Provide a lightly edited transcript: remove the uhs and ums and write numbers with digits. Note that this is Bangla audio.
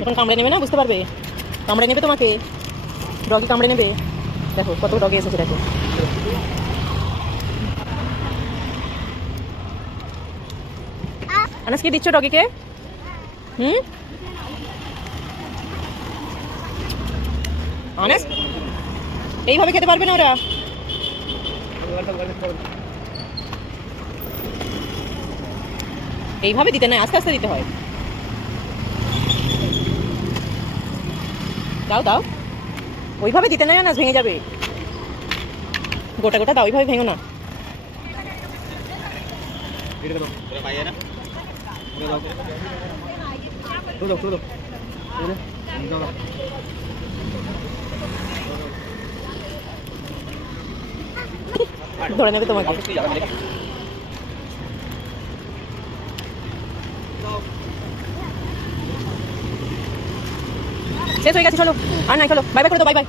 এখন কামড়ে নেবে না, বুঝতে পারবে, কামড়ে নেবে তোমাকে, ডগি কামড়ে নেবে। দেখো কত ডগি এসেছে, দেখো। আনাস কি দিচ্ছ ডগিকে? আনাস এইভাবে খেতে পারবে না ওরা। এইভাবে দিতে নাই, আস্তে আস্তে দিতে হয়। দাও দাও, ওইভাবে দিতে নাই, আনাস ভেঙে যাবে। গোটা গোটা দাও, ওইভাবে ভেঙো না। ধরে নেবে তোমাকে। শেষ হয়ে গেছে, চলো আর নাই, চলো বাই বাই করে দাও, বাই বাই।